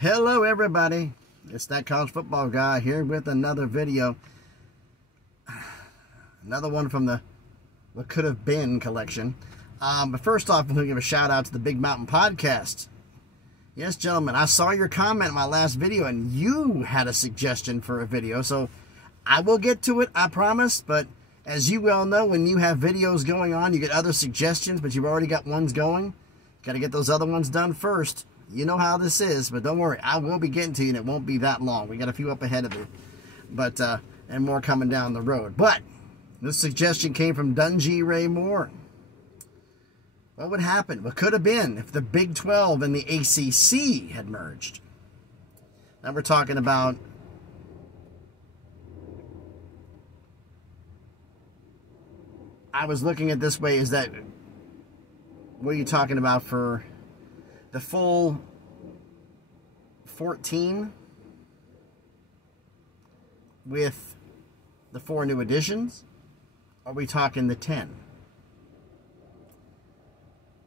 Hello everybody, it's that college football guy here with another video. Another one from the What Could Have Been collection. But first off, I'm going to give a shout out to the Big Mountain Podcast. Yes, gentlemen, I saw your comment in my last video and you had a suggestion for a video. So I will get to it, I promise. But as you well know, when you have videos going on, you get other suggestions, but you've already got ones going. Got to get those other ones done first. You know how this is, but don't worry. I will be getting to you, and it won't be that long. We got a few up ahead of it, but and more coming down the road. But this suggestion came from Dungy Ray Moore. What would happen? What could have been if the Big 12 and the ACC had merged? Now we're talking about I was looking at this way, is that what are you talking about for the full 14 with the 4 new additions? Are we talking the 10?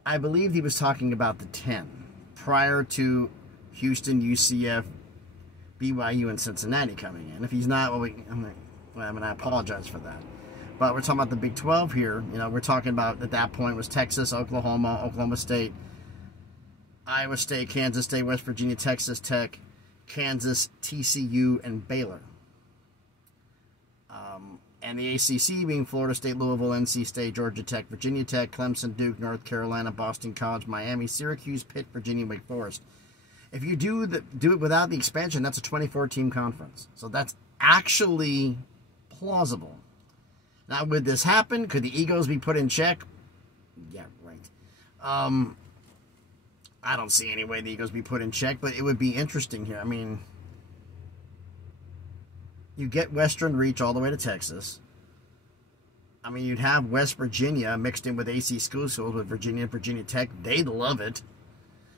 I believe he was talking about the 10 prior to Houston, UCF, BYU, and Cincinnati coming in. If he's not, I apologize for that. But we're talking about the Big 12 here. You know, we're talking about at that point was Texas, Oklahoma, Oklahoma State, Iowa State, Kansas State, West Virginia, Texas Tech, Kansas, TCU, and Baylor. And the ACC being Florida State, Louisville, NC State, Georgia Tech, Virginia Tech, Clemson, Duke, North Carolina, Boston College, Miami, Syracuse, Pitt, Virginia, Wake Forest. If you do it without the expansion, that's a 24-team conference. So that's actually plausible. Now, would this happen? Could the egos be put in check? Yeah, right. I don't see any way the egos be put in check, but it would be interesting here. I mean, you get Western reach all the way to Texas. I mean, you'd have West Virginia mixed in with AC schools with Virginia and Virginia Tech. They'd love it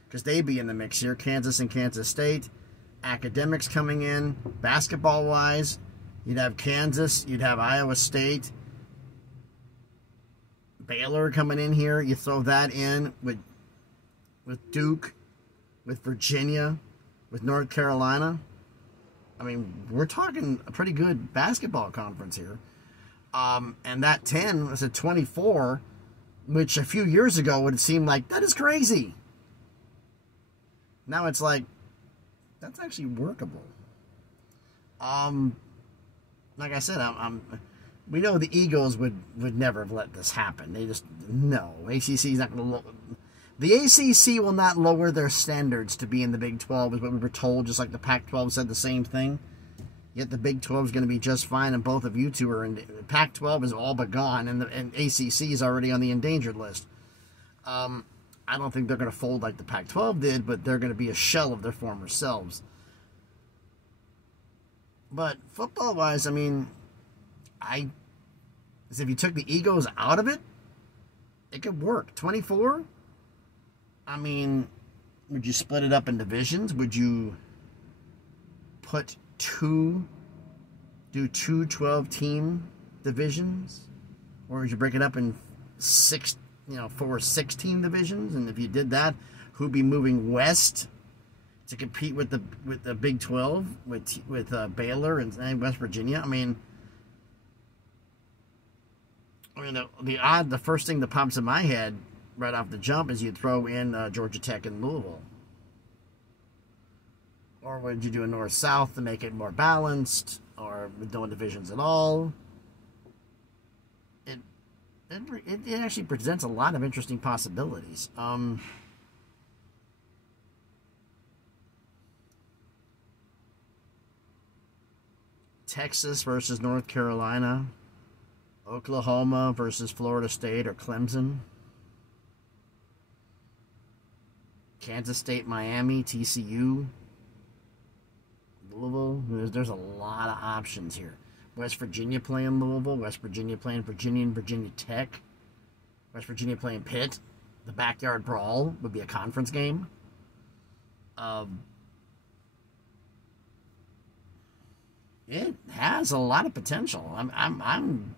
because they'd be in the mix here. Kansas and Kansas State. Academics coming in. Basketball-wise, you'd have Kansas. You'd have Iowa State. Baylor coming in here. You throw that in with Duke, with Virginia, with North Carolina. I mean, we're talking a pretty good basketball conference here. And that 10 was a 24, which a few years ago would have seemed like, that is crazy. Now it's like, that's actually workable. Like I said, we know the Eagles would never have let this happen. They just, no. ACC's not going to The ACC will not lower their standards to be in the Big 12, is what we were told, just like the Pac-12 said the same thing. Yet the Big 12 is going to be just fine, and both of you two are in. Pac-12 is all but gone, and ACC is already on the endangered list. I don't think they're going to fold like the Pac-12 did, but they're going to be a shell of their former selves. But football-wise, I mean, if you took the egos out of it, it could work. 24? I mean, would you split it up in divisions? Would you put do two 12-team divisions? Or would you break it up in 4 16 divisions? And if you did that, who'd be moving west to compete with the Big 12 with Baylor and West Virginia? I mean, the first thing that pops in my head right off the jump is you'd throw in Georgia Tech and Louisville. Or would you do a north-south to make it more balanced, or with no divisions at all? It actually presents a lot of interesting possibilities. Texas versus North Carolina. Oklahoma versus Florida State or Clemson. Kansas State, Miami, TCU, Louisville. There's a lot of options here. West Virginia playing Louisville. West Virginia playing Virginia and Virginia Tech. West Virginia playing Pitt. The backyard brawl would be a conference game. It has a lot of potential. I'm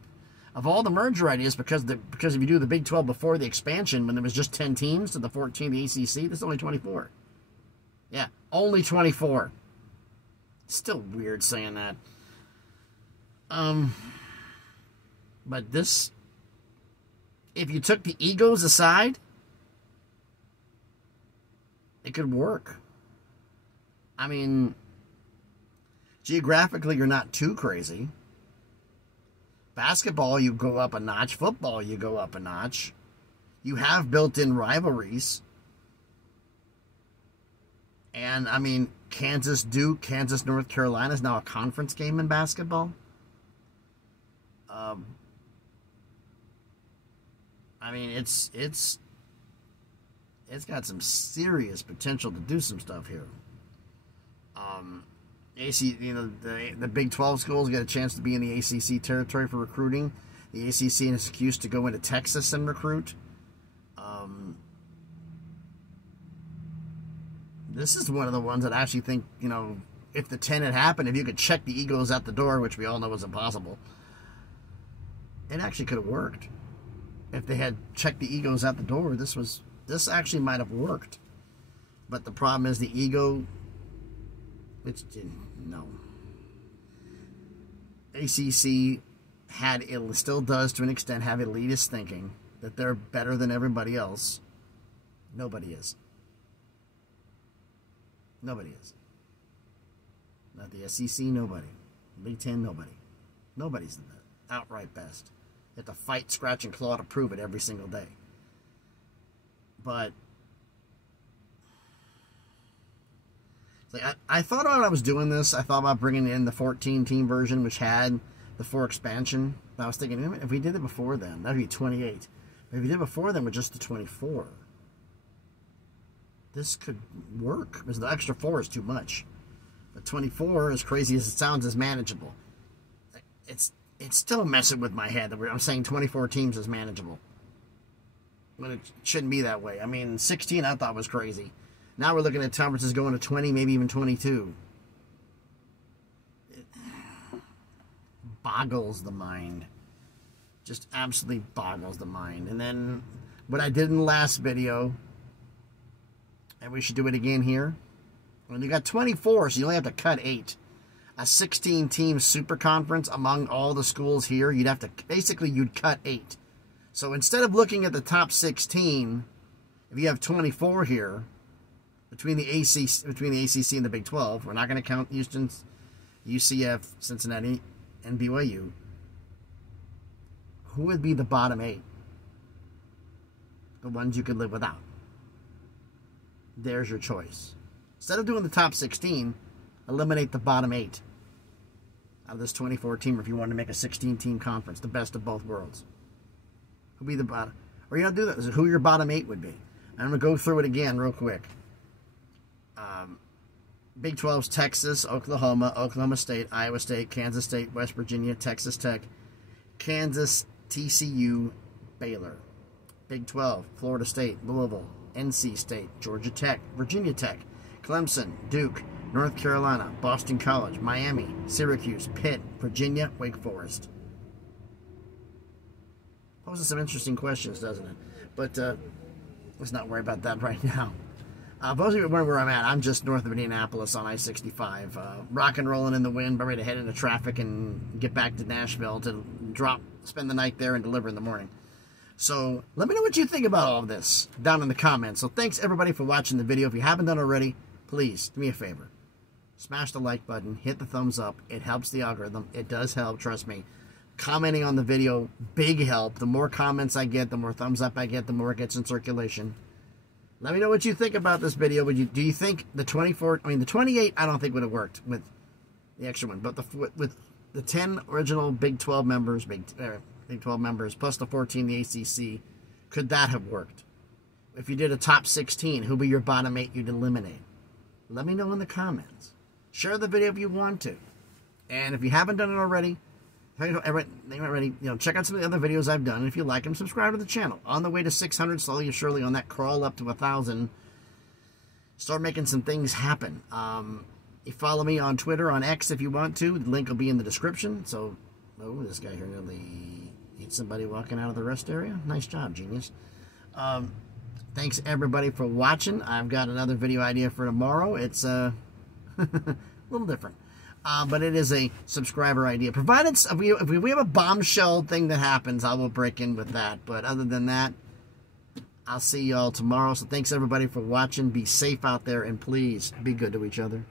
of all the merger ideas, because if you do the Big 12 before the expansion, when there was just 10 teams to the 14, the ACC, there's only 24. Yeah, only 24. Still weird saying that. But this, if you took the egos aside, it could work. I mean, geographically, you're not too crazy. Basketball, you go up a notch. Football, you go up a notch. You have built-in rivalries. And, I mean, Kansas-Duke, Kansas-North Carolina is now a conference game in basketball. I mean, it's got some serious potential to do some stuff here. The Big 12 schools get a chance to be in the ACC territory for recruiting. The ACC an excuse to go into Texas and recruit. This is one of the ones that I actually think, you know, if the 10 had happened, if you could check the egos at the door, which we all know is impossible, it actually could have worked. If they had checked the egos at the door, this actually might have worked. But the problem is the ego, no. ACC still does to an extent have elitist thinking that they're better than everybody else. Nobody is. Nobody is. Not the SEC, nobody. Big Ten, nobody. Nobody's the outright best. You have to fight, scratch, and claw to prove it every single day. But like I thought when I was doing this, I thought about bringing in the 14-team version, which had the 4 expansion. But I was thinking, if we did it before then, that'd be 28. But if we did it before then with just the 24, this could work. Because the extra 4 is too much. But 24, as crazy as it sounds, is manageable. It's still messing with my head that I'm saying 24 teams is manageable. When it shouldn't be that way. I mean, 16 I thought was crazy. Now we're looking at conferences going to 20, maybe even 22. It boggles the mind. Just absolutely boggles the mind. And then what I did in the last video, and we should do it again here. When you got 24, so you only have to cut 8. A 16-team super conference among all the schools here, you'd cut 8. So instead of looking at the top 16, if you have 24 here, between the ACC and the Big 12, we're not going to count Houston, UCF, Cincinnati, and BYU. Who would be the bottom 8? The ones you could live without. There's your choice. Instead of doing the top 16, eliminate the bottom 8 out of this 24-team if you want to make a 16-team conference, the best of both worlds. Who'd be the bottom? Or you don't do that. This is who your bottom 8 would be. And I'm going to go through it again real quick. Big 12's Texas, Oklahoma, Oklahoma State, Iowa State, Kansas State, West Virginia, Texas Tech, Kansas, TCU, Baylor. Big 12, Florida State, Louisville, NC State, Georgia Tech, Virginia Tech, Clemson, Duke, North Carolina, Boston College, Miami, Syracuse, Pitt, Virginia, Wake Forest. Poses some interesting questions, doesn't it? But let's not worry about that right now. Most of you wondering where I'm at. I'm just north of Indianapolis on I-65. Rock and rolling in the wind, ready to head into traffic and get back to Nashville to spend the night there and deliver in the morning. So let me know what you think about all of this down in the comments. So thanks everybody for watching the video. If you haven't done already, please do me a favor. Smash the like button, hit the thumbs up. It helps the algorithm. It does help, trust me. Commenting on the video, big help. The more comments I get, the more thumbs up I get, the more it gets in circulation. Let me know what you think about this video. Do you think the 24, the 28, I don't think would have worked with the extra one. But with the 10 original Big 12 members, Big 12 members, plus the 14, the ACC, could that have worked? If you did a top 16, who would be your bottom 8 you'd eliminate? Let me know in the comments. Share the video if you want to. And if you haven't done it already, check out some of the other videos I've done. And if you like them, subscribe to the channel. On the way to 600, slowly and surely on that crawl up to 1,000. Start making some things happen. You follow me on Twitter, on X if you want to. The link will be in the description. So, oh, this guy here nearly hit somebody walking out of the rest area. Nice job, genius. Thanks everybody for watching. I've got another video idea for tomorrow. It's a little different. But it is a subscriber idea. Provided if we have a bombshell thing that happens, I will break in with that. But other than that, I'll see y'all tomorrow. So thanks everybody for watching. Be safe out there, and please be good to each other.